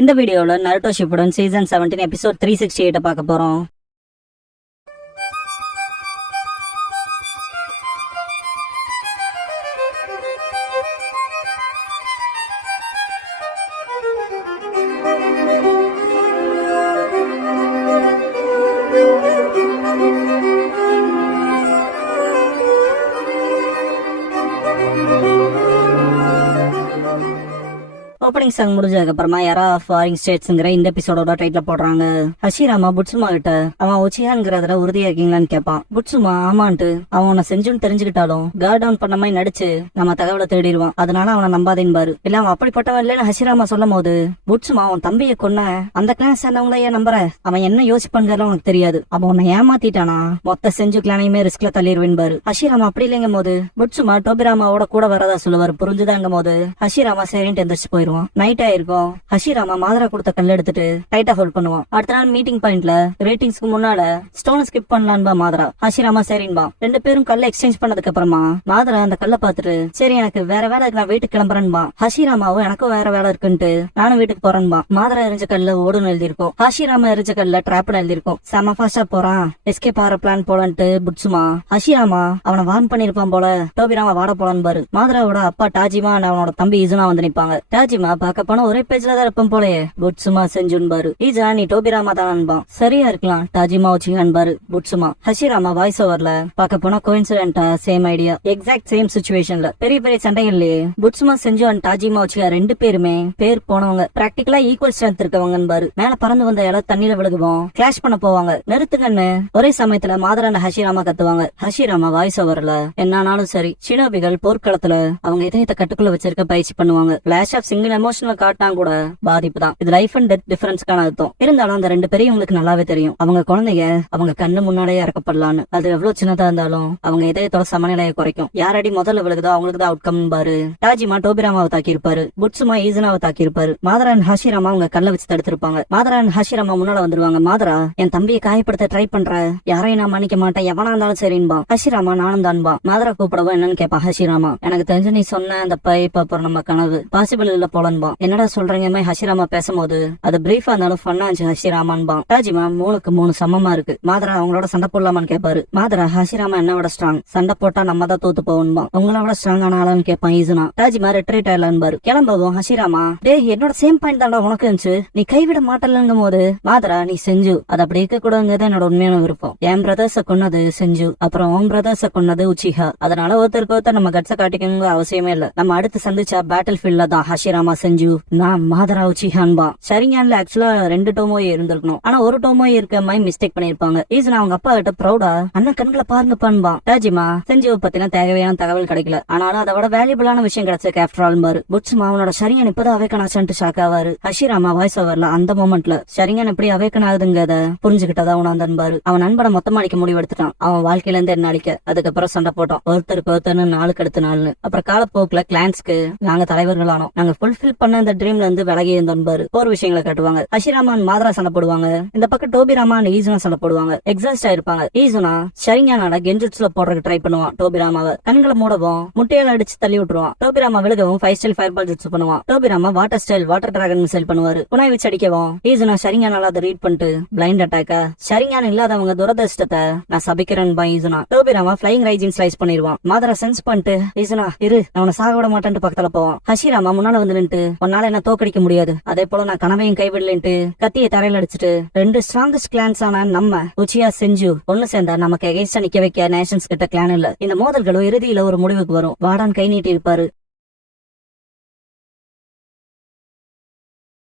இந்த வீடியோல Naruto Shippuden season 17 episode 368 பார்க்க போறோம். ஓப்பனிங் சாங் முடிஞ்சதுக்கு அப்புறமா யாரா ஃபாரின் ஸ்டேட்ஸ்ங்கிற இந்த எபிசோடோட டைட்டில் போடுறாங்க. ஹஷிராமா புட்சுமா கிட்ட அவன் உச்சியாங்கிறதுல உறுதியா இருக்கீங்களான்னு கேட்பான். புட்சுமா ஆமான்ட்டு அவன் உன்னை செஞ்சுன்னு தெரிஞ்சுக்கிட்டாலும் கார்ட் டவுன் பண்ண மாதிரி நடிச்சு நம்ம தகவலை தேடிடுவான், அதனால அவனை நம்பாதேன்பாரு. இல்ல அவன் அப்படிப்பட்டவன் இல்லைன்னு ஹஷிராமா சொல்லும் போது புட்சுமா அவன் தம்பியை கொன்ன அந்த கிளாஸ் சேர்ந்தவங்கள ஏன் நம்புற, அவன் என்ன யோசிப்பாங்கிறத உனக்கு தெரியாது, அவன் உன்னை ஏமாத்திட்டானா மொத்த செஞ்சு கிளானையுமே ரிஸ்க்ல தள்ளிடுவேன் பாரு. ஹஷிராமா அப்படி இல்லைங்கும் போது புட்சுமா டோபிராமாவோட கூட வரதா சொல்லுவாரு. புரிஞ்சுதாங்கும் போது ஹஷிராமா சரின்ட்டு எந்திரிச்சு போயிருவான். நைட் ஆயிருக்கும். ஹஷிராமா மாதரா கொடுத்த கல் எடுத்துட்டு டைட்டா ஹோல்ட் பண்ணுவான். அடுத்த நாள் மீட்டிங் பாயிண்ட்ல ரேட்டிங்ஸ்க்கு முன்னால ஸ்டோன் ஸ்கிப் பண்ணலான்பா மாதரா. ஹஷிராமா சரின்பா. ரெண்டு பேரும் கல்ல எக்ஸ்சேஞ்ச் பண்ணதுக்கு அப்புறமா மாதரா அந்த கல்ல பாத்துட்டு சரி எனக்கு வேற வேலை இருக்கு, நான் வீட்டுக்கு கிளம்புறேன்பா. ஹஷிராமாவும் எனக்கும் வேற வேலை இருக்குன்ட்டு நானும் வீட்டுக்கு போறேன்பா. மாதரா எரிஞ்ச கல்ல ஓடுன்னு எழுதிருக்கும், ஹஷிராமா எரிஞ்ச கல்ல டிராப்னு எழுதிருக்கும். செம ஃபாஸ்டா போறான், எஸ்கேப் ஆற பிளான் போலன்ட்டு புட்சுமா ஹஷிராமா அவனை வார்ன் பண்ணிருப்பான் போல டோபிராமா வாட போலான்னு பாரு. மாதராவோட அப்பா டாஜிமா அவனோட தம்பி இசுனா வந்து நிப்பாங்க. டாஜிமா பாக்க போனா ஒரே பேஜ்ல தான் இருப்போம் போலே. புட்சுமா செஞ்சுன்பாரு. ஈஜா நீ டோபிராமா தான் அன்பா. சரியா இருக்கலாம் டாஜிமா வச்சுக்கான்பாரு புட்சுமா. ஹஷிராமா வாய்ஸ் ஓவர்ல பாக்க போனா கோயின்சிடென்டா சேம் ஐடியா, எக்ஸாக்ட் சேம் சிச்சுவேஷன்ல பெரிய பெரிய சண்டைகள்லயே புட்சுமா செஞ்சு அண்ட் டாஜிமா வச்சுக்க ரெண்டு பேருமே பேர் போனவங்க, பிராக்டிகலா ஈக்குவல் ஸ்ட்ரென்த் இருக்கவங்கன்னு. மேல பறந்து வந்த இடம் தண்ணியில விழுகுவோம், கிளாஷ் பண்ண போவாங்க, நிறுத்துங்கன்னு ஒரே சமயத்துல மாதரா ஹஷிராமா கத்துவாங்க. ஹஷிராமா வாய்ஸ் ஓவர்ல என்னானாலும் சரி ஷினோபிகள் போர்க்களத்துல அவங்க இதயத்தை கட்டுக்குள்ள வச்சிருக்க பயிற்சி பண்ணுவாங்க. பிளாஷ் ஆஃப் சிங்கிள் எமோஷனல் காட்டினா கூட பாதிப்பு தான், இது லைஃப் அண்ட் டெத் டிஃபரன்ஸ்க்கான அர்த்தம். இருந்தாலும் அந்த ரெண்டு பேரும் உங்களுக்கு நல்லாவே தெரியும் அவங்க குழந்தைங்க அவங்க கண்ணு முன்னாடியே இறக்கப்படலான்னு. அது எவ்வளவு சின்னதா இருந்தாலும் அவங்க இதயத்தோட சமநிலையை குறைக்கும். யாரடி முதல்ல விழுகுதோ அவங்களுக்கு தான் அவுட்கம் பாரு. டாஜிமா டோபிராமாவை தாக்கி இருப்பாரு, புட்சுமா ஈசனாவை தாக்கி இருப்பாரு. மாதரா அண்ட் ஹஷிராமா அவங்க கல்ல வச்சு தடுத்திருப்பாங்க. மாதரா அண்ட் ஹஷிராமா முன்னால வந்துருவாங்க. மாதரா என் தம்பியை காயப்படுத்த ட்ரை பண்ற, யாரையும் நான் மன்னிக்க மாட்டேன், எவனா இருந்தாலும் சரின்பா. ஹஷிராமா நானும் தான்பா. மாதரா கூப்பிடவும் என்னன்னு கேப்பா ஹஷிராமா. எனக்கு தெரிஞ்சு நீ சொன்ன அந்த பைப் அப்புறம் நம்ம கனவு பாசிபிள் இல்ல போலன்பா. என்னடா சொல்றீங்க ஹஷிராமா பேசும்போது அது பிரீஃபா இருந்தாலும் ஃபன்னா இருந்துச்சு ஹஷிராமான்பா. டாஜிமா 3க்கு 3 சமமா இருக்கு. மாதரா அவங்களோட சண்டை போடலாமான்னு கேட்பாரு. மாதரா ஹஷிராமா என்னோட ஸ்ட்ராங், சண்டை போட்டா நம்ம தான் தோத்து போவோம்பா. உங்களோட ஸ்ட்ராங் ஆனாலும் கேட்பான் ஈசுனா. டாஜிமா ரெட்ரீட் ஆயிடலான்பாரு. கிளம்பவும் ஹஷிராமா டே என்னோட சேம் பாயிண்ட் தாண்டா உனக்கு இருந்துச்சு, நீ கைவிட மாட்டலங்கும் போது மாதரா நீ செஞ்சு அது அப்படி இருக்க கூடாதுங்கிறது என்னோட உண்மையான விருப்பம். என் பிரதர்ஸ கொன்னது செஞ்சு, அப்புறம் உன் பிரதர்ஸ கொன்னது உச்சிஹா. அதனால ஒருத்தருக்கு ஒருத்தர் நம்ம கட்ச காட்டிக்கங்க அவசியமே இல்ல. நம்ம அடுத்து சந்திச்சா பேட்டில் ஃபீல்ட்ல தான் ஹஷிராமா செஞ்சு நான் மாதரா உச்சிஹான்பா. ஷரிங்கான்ல ஆக்சுவலா 2 டோமோய் இருந்திருக்கணும், ஆனா ஒரு டோமோய் இருக்க மாதிரி மிஸ்டேக் பண்ணிருப்பாங்க. ஈசனா அவங்க அப்பா கிட்ட ப்ரௌடா அண்ணன் கண்களை பாருங்கப்பான்பா. டாஜிமா செஞ்சுவை பத்தின தேவையான தகவல் கிடைக்கல, ஆனாலும் அதோட வேல்யூபிளான விஷயம் கிடைச்சிருக்கு ஆஃப்டர் ஆல் பாரு. புட்சுமா அவனோட ஷரிங்கன் இப்பதான் அவேக்கன் ஆச்சுன்ட்டு ஷாக் ஆவாரு. ஹஷிராமா வாய்ஸ் ஓவர்ல அந்த மொமெண்ட்ல ஷரிங்கன் எப்படி அவேக்கன் ஆகுதுங்கிறத புரிஞ்சுக்கிட்டதா உணர்ந்தன் பாரு. அவன் நண்பனை மொத்தமா அடிக்க முடிவு எடுத்துட்டான். அவன் வாழ்க்கையில இருந்து என்ன அடிக்க. அதுக்கப்புறம் சண்டை போட்டோம், ஒருத்தருக்கு ஒருத்தர் நாளுக்கு அடுத்த நாள்னு. அப்புறம் காலப்போக்குல கிளான்ஸ்க்கு நாங்க தலைவர்கள் ஆனோம். நாங்க ஃபுல்ஃபில் பண்ண இந்த ட்ரீம்ல இருந்து விலகி இருந்தோம் பாரு. போர் விஷயங்களை காட்டுவாங்க. ஹஷிராமா மாதரா சண்டை போடுவாங்க, இந்த பக்கம் டோபிராமா ஈசுனா சண்டை போடுவாங்க. எக்ஸாஸ்ட் ஆயிருப்பாங்க. ஈசுனா ஷரிங்கானால கென்ஜுட்ஸ்ல போடுறதுக்கு ட்ரை பண்ணுவான். டோபிராமாவை கண்களை மூடவும் முட்டையால அடிச்சு தள்ளி விட்டுருவான். டோபிராமா விழுகவும் 5 ஸ்டைல் ஃபயர் பால் ஜுட்ஸ் பண்ணுவான். Tobirama water style water dragon missile பண்ணுவாரு. புனாய் வச்சு அடிக்கவும் ஈசுனா ஷரிங்கானால அதை ரீட் பண்ணிட்டு பிளைண்ட் அட்டாக்கா ஷரிங்கான் இல்லாதவங்க துரதிருஷ்டத்தை நான் சபிக்கிறேன் பா ஈசுனா. டோபிராமா ஃபிளைங் ரைஜிங் ஸ்லைஸ் பண்ணிடுவான். மாதரா சென்ஸ் பண்ணிட்டு ஈசுனா இரு நான் உன்னை சாக விட மாட்டேன்ட்டு பக்கத்துல போவான். ஹஷிராமா முன்னால வந்து நின்று உன்னால என்ன தோக்கடிக்க முடியாது, அதே போல நான் கனவையும் கைவிடலன்ட்டு கத்தியை தரையில அடிச்சுட்டு 2 ஸ்ட்ராங்கஸ்ட் கிளான்ஸ் ஆன நம்ம உச்சியா செஞ்சு ஒண்ணு சேர்ந்தா நமக்கு எகென்ஸ்டா நிக்க வைக்க நேஷன்ஸ் கிட்ட கிளான் இல்ல. இந்த மோதல்களும் இறுதியில ஒரு முடிவுக்கு வரும். வாடான் கை நீட்டி இருப்பாரு.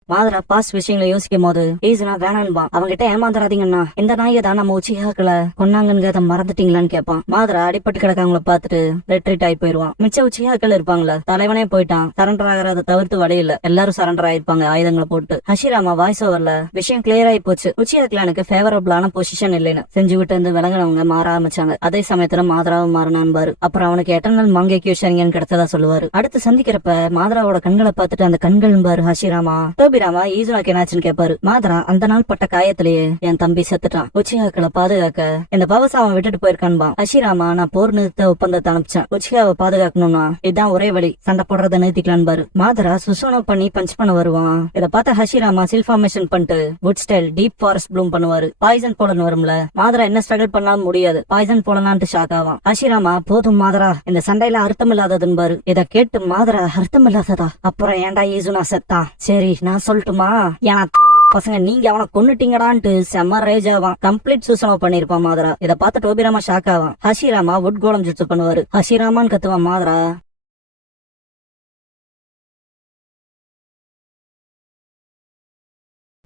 மாதரா பாஸ்ட் விஷயங்களை யோசிக்கும் போது ஈசுனா வேணான்பா. அவங்கிட்ட ஏமாந்துறாதீங்கன்னா இந்த நாயை தான் நம்ம உச்சிஹாக்களை கொன்னாங்கிறத மறந்துட்டீங்களான்னு கேட்பான். மாதரா அடிப்பட்டு கிடக்காங்கள பாத்துட்டு ரெட்ரீட் ஆகி போயிருவான். மிச்ச உச்சிஹாக்கள் இருப்பாங்களா, தலைவனே போயிட்டான், சரண்டர் ஆகிறத தவிர்த்து வழியில எல்லாரும் சரண்டர் ஆயிருப்பாங்க ஆயுதங்களை போட்டு. ஹஷிராமா வாய்ஸ் ஓவர்ல விஷயம் கிளியர் ஆகி போச்சு, உச்சிஹா கிளானுக்கு ஃபேவரபிளான பொசிஷன் இல்லைன்னு. செஞ்சு விட்டு இருந்து விலகினவங்க மாற ஆரம்பிச்சாங்க. அதே சமயத்துல மாதராவும் மாறினான்பாரு. அப்புறம் அவனுக்கு எட்டர்னல் மாங்கேக்கியோ ஷரிங்கன் கிடைச்சதா சொல்லுவாரு. அடுத்து சந்திக்கிறப்ப மாதராவோட கண்களை பார்த்துட்டு அந்த கண்கள் பாரு ஹஷிராமா டோபிராமா ஈசுனாக்கு என்னாச்சுன்னு கேட்பாரு. மாதரா அந்த நாள் பட்ட காயத்திலேயே என் தம்பி செத்துட்டான். உச்சிகாக்களை பாதுகாக்க இந்த பவச அவன் விட்டுட்டு போயிருக்கான்பா. ஹஷிராமா நான் போர் நிறுத்த ஒப்பந்தத்தை அனுப்பிச்சேன். உச்சிகாவை பாதுகாக்கணும்னா இதுதான் ஒரே வழி, சண்டை போடுறத நிறுத்திக்கலான்னு பாரு. மாதரா சுசோனோ பண்ணி பஞ்ச் பண்ண வருவான். இத பார்த்த ஹஷிராமா சில்ஃபார்மேஷன் பண்ணிட்டு would style deep forest Bloom பண்ணுவாரு. பாய்சன் போலன்னு வரும்ல, மாதரா என்ன ஸ்ட்ரகிள் பண்ணாலும் முடியாது, பாய்சன் போலனான்ட்டு ஷாக் ஆவான். ஹஷிராமா போதும் மாதரா இந்த சண்டையில அர்த்தம் இல்லாததுன்னு பாரு. இத கேட்டு மாதரா அர்த்தம் இல்லாததா, அப்புறம் ஏன்டா ஈசுனா செத்தான்? சரி நான் சொல்லட்டுமா, ஏன்னா பசங்க நீங்க அவனை கொன்னுட்டீங்கடான்ட்டு செம்ம ரேஜ் ஆவான். கம்ப்ளீட் சூசனோ பண்ணிருப்பான் மாதரா. இத பார்த்து டோபிராமா ஷாக் ஆவான். ஹஷிராமா வுட் கோலம் ஜுட்சு பண்ணுவாரு. ஹஷிராமான்னு கத்துவான் மாதரா.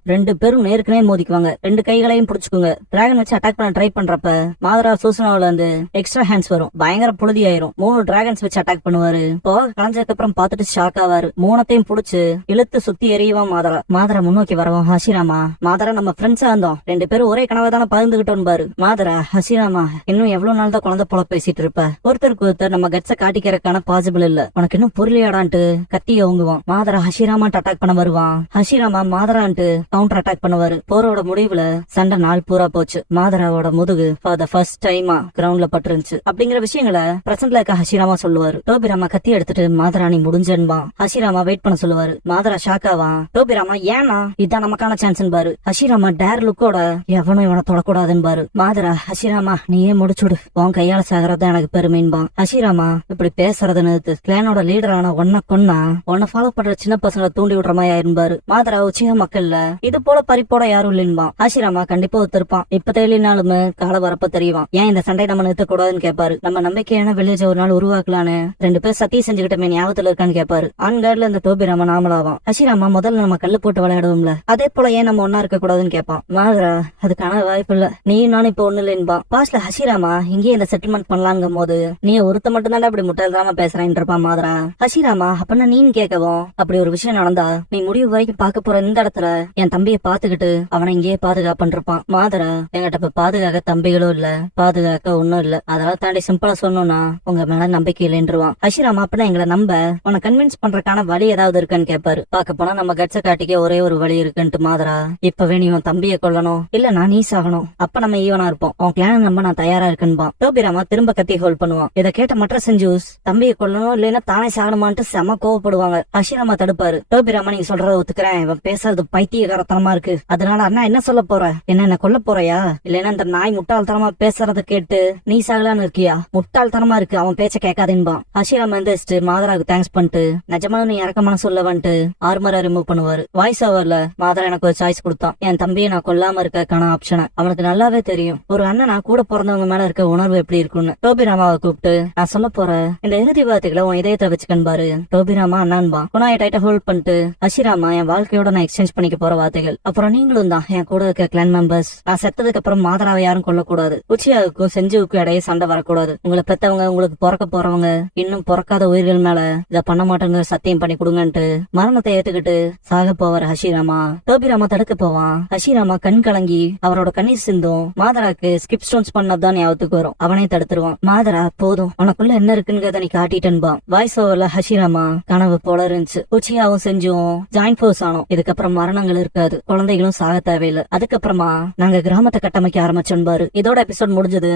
ரெண்டு பேரும் நேருக்குனே மோதிக்குவாங்க. ரெண்டு கைகளையும் புடிச்சுக்குங்க. டிராகன் வச்சு அட்டாக் பண்ண ட்ரை பண்றப்ப மாதரா சூசனாவில இருந்து எக்ஸ்ட்ரா ஹேண்ட்ஸ் வரும். பயங்கர புழுதி ஆயிரும். 3 டிராகன்ஸ் வச்சு அட்டாக் பண்ணுவாரு. போக கலைஞ்சதுக்கு அப்புறம் பாத்துட்டு ஷாக் ஆவாரு. 3த்தையும் புடிச்சு இழுத்து சுத்தி எறியவான் மாதரா. மாதரா முன்னோக்கி வரவும் ஹஷிராமா மாதரா நம்ம ஃப்ரெண்ட்ஸா இருந்தோம், 2 பேரும் ஒரே கனவை தானே பகிர்ந்துகிட்டோம் பாரு. மாதரா ஹஷிராமா இன்னும் எவ்வளவு நாள் தான் குழந்தை போல பேசிட்டு இருப்ப, ஒருத்தருக்கு ஒருத்தர் நம்ம கட்ஸ காட்டிக்கிறதுக்கான பாசிபிள் இல்ல, உனக்கு இன்னும் புரியலையாடான்ட்டு கத்தி ஓங்குவான். மாதரா ஹஷிராமான்ட்டு அட்டாக் பண்ண வருவான். ஹஷிராமா மாதரான்ட்டு கவுண்டர் அட்டாக் பண்ணுவாரு. போரோட முடிவுல சண்டை நாள் பூரா போச்சு. மாதராவோட முதுகு ஃபார் த ஃபர்ஸ்ட் டைமா கிரவுண்ட்ல பட்டுருந்துச்சு. அப்படிங்கிற விஷயங்களை பிரசன்ட்ல இருக்க ஹஷிராமா சொல்லுவாரு. டோபிராமா கத்தி எடுத்துட்டு மாதராணி முடிஞ்சன்பா. ஹஷிராமா வெயிட் பண்ண சொல்லுவாரு. மாதரா ஷாக் ஆவான். டோபிராமா ஏன்னா இதான் நமக்கான சான்ஸ் பாரு. ஹஷிராமா டேர் லுக்கோட எவனும் இவனை தொடக்கூடாதுன்னு பாரு. மாதரா ஹஷிராமா நீயே முடிச்சுடு, உன் கையால சாகறதா எனக்கு பெருமைன்பா. ஹஷிராமா இப்படி பேசுறத நிறுத்து, கிளானோட லீடரான ஒன்ன கொன்னா உன்னை ஃபாலோ பண்ற சின்ன பசங்களை தூண்டி விடுற மாதிரி ஆயிருப்பாரு. மாதரா உச்சிக மக்கள்ல இது போல பறிப்போட யாரும் இல்லைன்பா. ஹஷிராமா கண்டிப்பா ஒத்துருப்பான். இப்ப தெரியலனாலுமே கால வரப்ப தெரியவான். ஏன் இந்த சண்டை நம்ம நிறுத்த கூடாதுன்னு கேட்பாரு. நம்ம நம்பிக்கையான வில்லேஜ் ஒரு நாள் உருவாக்கலான்னு 2 பேர் சத்தியம் செஞ்சுக்கிட்டமே ஞாபகத்துல இருக்கான்னு கேட்பாரு. ஆன்கார்ட்ல இந்த டோபிராமா நாமலாவான். ஹஷிராமா முதல்ல நம்ம கல்லு போட்டு விளையாடுவோம்ல, அதே போல ஏன் நம்ம ஒன்னா இருக்க கூடாதுன்னு கேட்பான். மாதரா அதுக்கான வாய்ப்பு இல்ல, நீ நானும் இப்ப ஒண்ணு இல்லைன்பா. பாஸ்ட்ல ஹஷிராமா இங்கே இந்த செட்டில்மெண்ட் பண்ணலாங்கும் போது நீ ஒருத்த மட்டும் தான் இப்படி முட்டாள்தாம பேசுறேன் இருப்பான் மாதரா. ஹஷிராமா அப்படின்னா நீன்னு கேட்கவும், அப்படி ஒரு விஷயம் நடந்தா நீ முடிவு வரைக்கும் பாக்க போற இந்த இடத்துல என் தம்பியை பாத்துக்கிட்டு அவனை இங்கேயே பாதுகாப்புன்னு இருப்பான். மாதரா என்கிட்ட இப்ப பாதுகாக்க தம்பிகளும் இல்ல, பாதுகாக்க ஒன்னும் இல்ல, அதெல்லாம் தாண்டி சிம்பிளா சொன்னோம்னா உங்க மேல நம்பிக்கை இல்லைன்றுவான். ஹஷிராமா அப்படின்னா எங்களை நம்ப உன்னை கன்வின்ஸ் பண்றதுக்கான வழி ஏதாவது இருக்கான்னு கேட்பாரு. பாக்க போனா நம்ம கட்ச காட்டிக்க ஒரே ஒரு வழி இருக்குன்ட்டு மாதரா இப்பவே நீ உன் தம்பியை கொல்லணும் இல்ல நான் நீ சாகணும், அப்ப நம்ம ஈவனா இருப்போம், உன் கிளான நம்ப நான் தயாரா இருக்குன்பான். டோபிராமா திரும்ப கத்தி ஹோல்ட் பண்ணுவான். இதை கேட்ட மற்ற செஞ்சூஸ் தம்பியை கொல்லணும் இல்லைன்னா தானே சாகணுமான்ட்டு செம கோவப்படுவாங்க. ஹஷிராமா தடுப்பாரு. டோபிராமா நீங்க சொல்றத ஒத்துக்கிறேன், இவன் பேசுறது பைத்தியகாரத்தனமா இருக்கு, அதனால அண்ணா என்ன சொல்ல போற, என்ன கொல்ல போறையா இல்லன்னா இந்த நாய் முட்டாள்தனமா பேசுறத கேட்டு நீ சாகலான்னு இருக்கியா, முட்டாள்தனமா இருக்கு அவன் பேச்ச கேட்காதேன்பான். ஹஷிராமா எந்திரிச்சிட்டு மாதராவுக்கு தேங்க்ஸ் பண்ணிட்டு நிஜமா நீ இறக்கமான சொல்ல வந்துட்டு ஆர்மரை ரிமூவ் பண்ணுவாரு. வாய்ஸ் ஓவர்ல மாதரா எனக்கு ஒரு சாய்ஸ் கொடுத்தான், என் தம்பியை நான் கொல்லாம இருக்கக்கான ஆப்ஷனை. அவனுக்கு நல்லாவே தெரியும் ஒரு அண்ணனா கூட பிறந்தவங்க மேல இருக்க உணர்வு எப்படி இருக்கும்னு. டோபிராமாவை கூப்பிட்டு நான் சொல்ல போற இந்த இறுதி வார்த்தைகளை உன் இதயத்தை வச்சுக்கன்னு பாரு. டோபிராமா அண்ணான்பா. குணாயை டைட்டா ஹோல்ட் பண்ணிட்டு ஹஷிராமா என் வாழ்க்கையோட நான் எக்ஸ்சேஞ்ச் பண்ணிக்க போற வார்த்தைகள், அப்புறம் நீங்களும் தான் என் கூட இருக்க கிளான் மெம்பர்ஸ், நான் செத்ததுக்கு அப்புறம் மாதராவை யாரும் கொல்லக்கூடாது, உச்சியாவுக்கும் செஞ்சுவுக்கும் இடையே சண்டை வரக்கூடாது, உங்களை பெத்தவங்க உங்களுக்கு பிறக்க போறவங்க இன்னும் பிறக்காத உயிர்கள் மேல இத பண்ண மாட்டேங்கிற சத்தியம் பண்ணி கொடுங்கன்ட்டு மரணத்தை ஏத்துக்கிட்டு சாக போவார் ஹஷிராமா. டோபிராமா தடுக்க போவான். ஹஷிராமா கண் கலங்கி அவரோட கண்ணீர் சிந்தும். மாதராக்கு ஸ்கிப் ஸ்டோன்ஸ் பண்ணதான் ஞாபகத்துக்கு வரும். அவனே தடுத்துருவான். மாதரா போதும் உனக்குள்ள என்ன இருக்குங்கிறத நீ காட்டிட்டேன்பான். வாய்ஸ் ஓவர்ல ஹஷிராமா கனவு போல இருந்துச்சு, உச்சியாவும் செஞ்சும் ஜாயின் ஃபோர்ஸ் ஆனோம், இதுக்கப்புறம் மரணங்கள் இருக்காது, குழந்தைகளும் சாக தேவையில்லை, அதுக்கப்புறமா நாங்க கிராமத்தை கட்டமைக்க ஆரம்பிச்சோம் பாரு. இதோட எபிசோட் முடிஞ்சது.